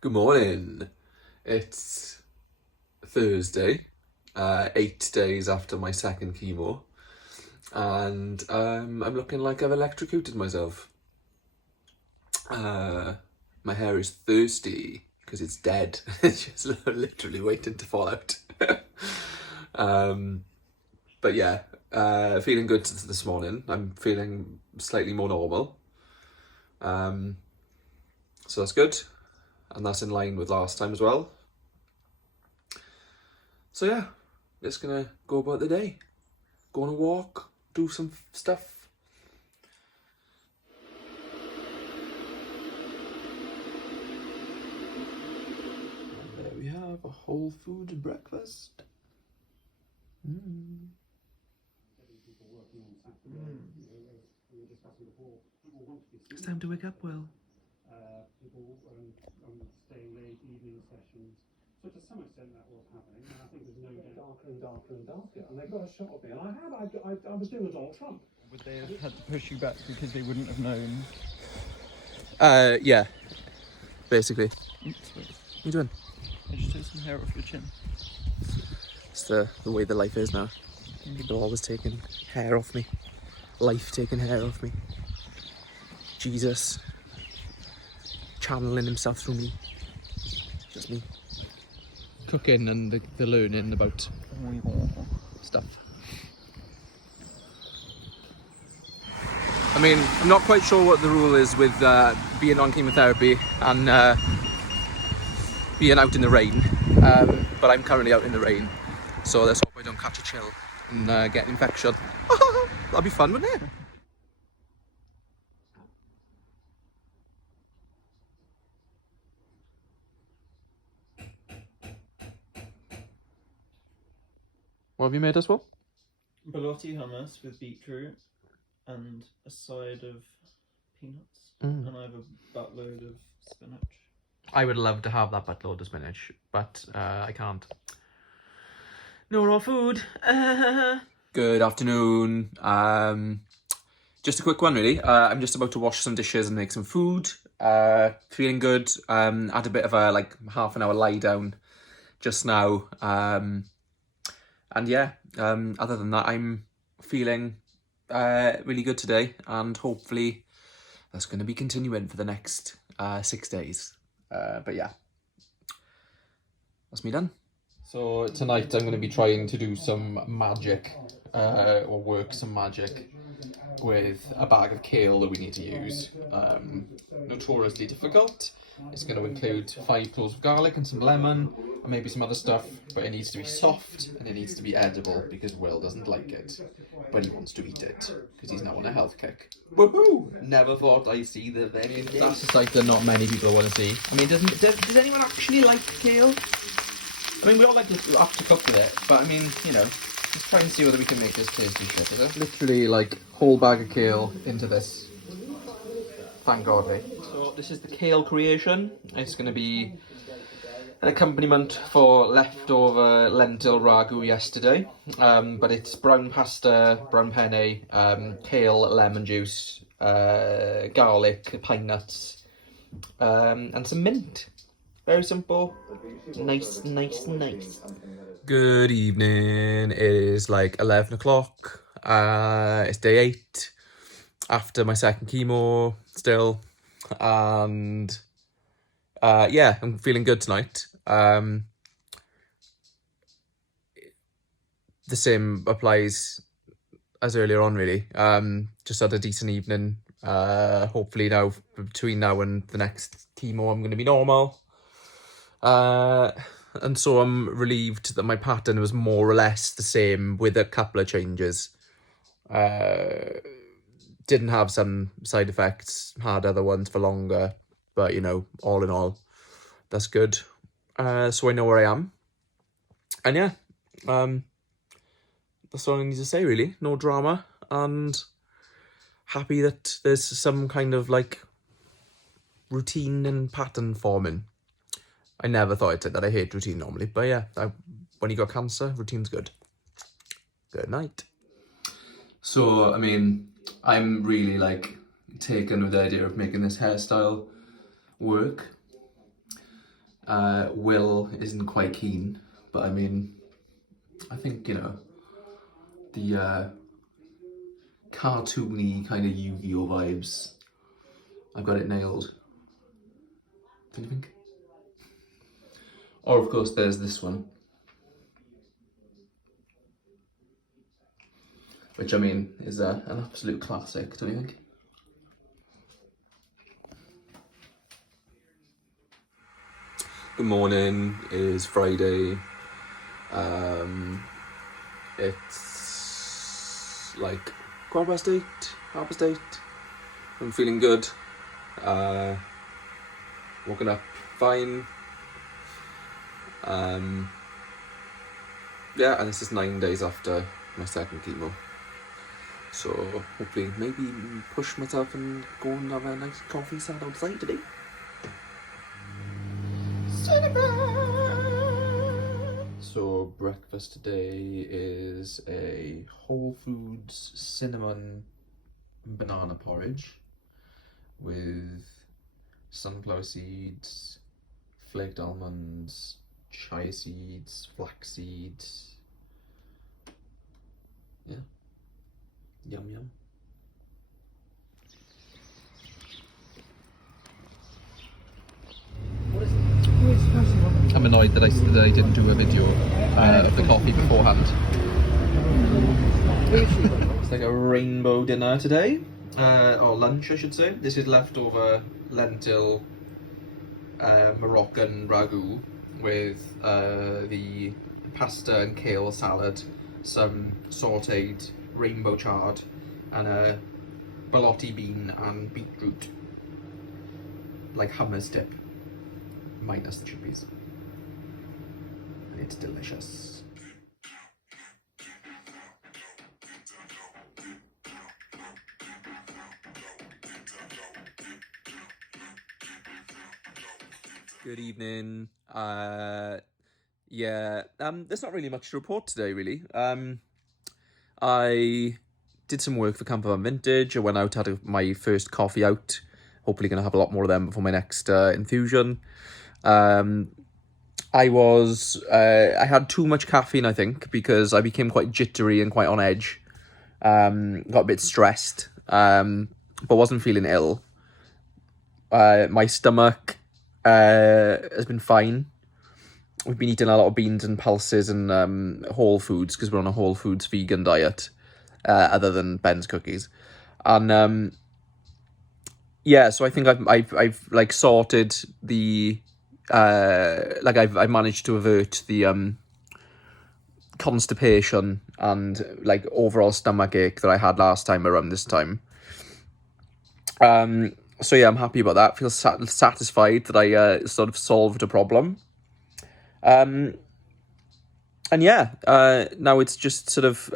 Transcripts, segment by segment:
Good morning. It's Thursday, 8 days after my second chemo, and I'm looking like I've electrocuted myself. My hair is thirsty because it's dead. It's just literally waiting to fall out. But yeah, feeling good this morning. I'm feeling slightly more normal. So that's good. And that's in line with last time as well. So yeah, just gonna go about the day. Go on a walk, do some stuff. And there we have a whole food breakfast. It's time to wake up, Will. Staying late evening sessions. So to some extent that was happening, and I think there's no doubt. Darker and darker, and they got a shot of me, and I was doing a Donald Trump. Would they have had to push you back because they wouldn't have known? Yeah, basically. Oops, wait. What are you doing? I just took some hair off your chin. It's the way the life is now. People are always taking hair off me. Life taking hair off me. Jesus channeling himself through me. Just me. Cooking and the learning about stuff. I mean, I'm not quite sure what the rule is with being on chemotherapy and being out in the rain, but I'm currently out in the rain, so let's hope I don't catch a chill and get an infection. That'd be fun, wouldn't it? What have you made us, Will? Ballotti hummus with beetroot and a side of peanuts, and I have a buttload of spinach. I would love to have that buttload of spinach, but I can't. No raw food. Good afternoon. Just a quick one, really. I'm just about to wash some dishes and make some food. Feeling good. Had a bit of a half an hour lie down just now. And yeah, other than that, I'm feeling really good today, and hopefully that's going to be continuing for the next 6 days. But yeah, that's me done. So tonight I'm going to be trying to do some magic, or work some magic with a bag of kale that we need to use. Notoriously difficult. It's going to include 5 cloves of garlic and some lemon, and maybe some other stuff, but it needs to be soft and it needs to be edible because Will doesn't like it, but he wants to eat it because he's now on a health kick. Woohoo! Never thought I'd see the very day. That's a sight that not many people want to see. I mean, does anyone actually like kale? I mean, we all like to cook with it, but I mean, you know, let's try and see whether we can make this tasty shit, is it? Literally, whole bag of kale into this. Thank God, eh? So this is the kale creation. It's going to be an accompaniment for leftover lentil ragu yesterday. But it's brown pasta, brown penne, kale, lemon juice, garlic, pine nuts, and some mint. Very simple. Nice. Good evening. It is 11 o'clock. It's day 8 after my second chemo still. And yeah, I'm feeling good tonight. The same applies as earlier on, really. Just had a decent evening. Hopefully now, between now and the next chemo, I'm going to be normal. And so I'm relieved that my pattern was more or less the same with a couple of changes. Didn't have some side effects, had other ones for longer, but you know, all in all, that's good. So I know where I am. And yeah, that's all I need to say, really. No drama, and happy that there's some kind of routine and pattern forming. I never thought I'd say that I hate routine normally, but yeah, when you got cancer, routine's good. Good night. So, I mean, I'm really taken with the idea of making this hairstyle work. Will isn't quite keen, but I mean, I think, you know, the cartoony kind of Yu-Gi-Oh vibes, I've got it nailed. Don't you think? Or of course there's this one, which I mean is an absolute classic, don't you think? Good morning, it is Friday. It's like 8:15, 8:30. I'm feeling good. Woken up fine. Yeah, and this is 9 days after my second chemo. So hopefully maybe push myself and go and have a nice coffee sat outside today. So breakfast today is a Whole Foods cinnamon banana porridge with sunflower seeds, flaked almonds, chia seeds, flax seeds. Yeah. Yum yum. I'm annoyed that I didn't do a video of the coffee beforehand. It's like a rainbow dinner today, or lunch I should say. This is leftover lentil Moroccan ragu with the pasta and kale salad, some sautéed rainbow chard, and a balotti bean and beetroot, like hummus dip, minus the chippies. And it's delicious. Good evening. Yeah, there's not really much to report today, really. I did some work for Camper Van Vintage. I went out, had my first coffee out. Hopefully going to have a lot more of them before my next infusion. I had too much caffeine, I think, because I became quite jittery and quite on edge. Got a bit stressed, but wasn't feeling ill. My stomach has been fine. We've been eating a lot of beans and pulses and whole foods because we're on a whole foods vegan diet, other than Ben's cookies, and yeah. So I think I've like sorted the I've managed to avert the constipation and like overall stomach ache that I had last time around this time. So yeah, I'm happy about that. Feel satisfied that I sort of solved a problem. And yeah, now it's just sort of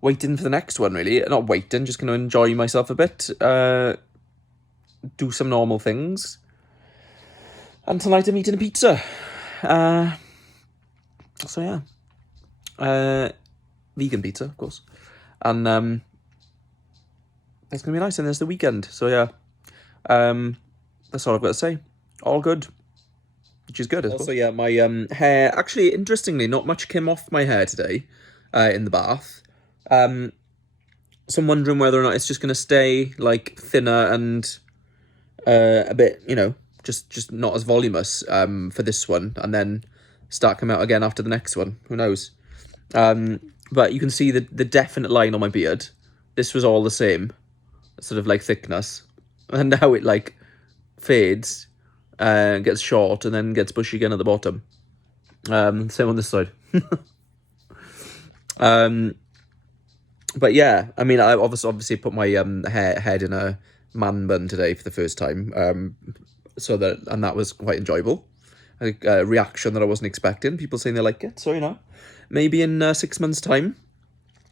waiting for the next one, really. Not waiting, just going to enjoy myself a bit, do some normal things. And tonight I'm eating a pizza. So yeah, vegan pizza, of course. And it's going to be nice, and there's the weekend. So yeah, that's all I've got to say. All good. Which is good, I suppose. Also, yeah, my hair, actually, interestingly, not much came off my hair today in the bath. So I'm wondering whether or not it's just going to stay, like, thinner and a bit, you know, just not as voluminous for this one, and then start coming out again after the next one. Who knows? But you can see the definite line on my beard. This was all the same, sort of, like, thickness. And now it, like, fades. Gets short and then gets bushy again at the bottom. Same on this side. But yeah, I mean, I obviously put my head in a man bun today for the first time. And that was quite enjoyable. A reaction that I wasn't expecting. People saying they like it. So, you know, maybe in 6 months' time,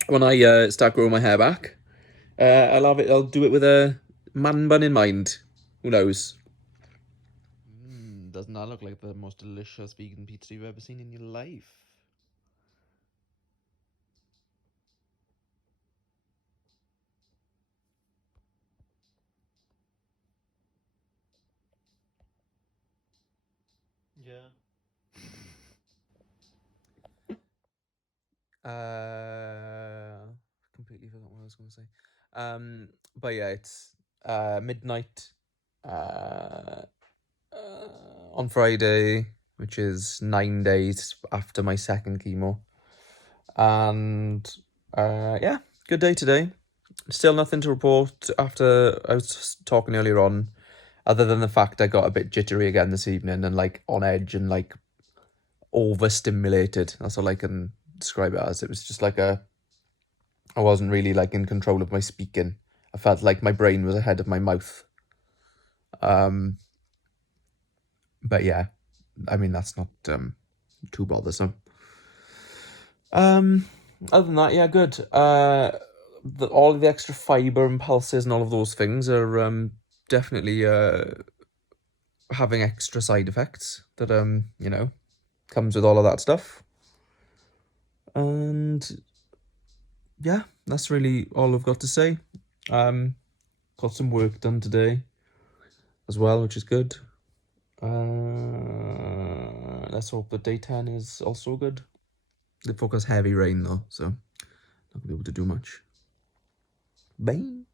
when I start growing my hair back, I'll do it with a man bun in mind. Who knows? Doesn't that look like the most delicious vegan pizza you've ever seen in your life? Yeah. Completely forgot what I was going to say. But yeah, it's midnight on Friday, which is 9 days after my second chemo. And yeah, good day today. Still nothing to report after I was just talking earlier on, other than the fact I got a bit jittery again this evening and like on edge and like overstimulated. That's all I can describe it as. It was just like I wasn't really like in control of my speaking. I felt like my brain was ahead of my mouth. But yeah, I mean that's not too bothersome. Other than that, yeah, good. All of the extra fiber and pulses and all of those things are definitely having extra side effects that you know, comes with all of that stuff. And yeah, that's really all I've got to say. Got some work done today as well, which is good. Let's hope that day 10 is also good. They forecast heavy rain though, so not gonna be able to do much. Bye.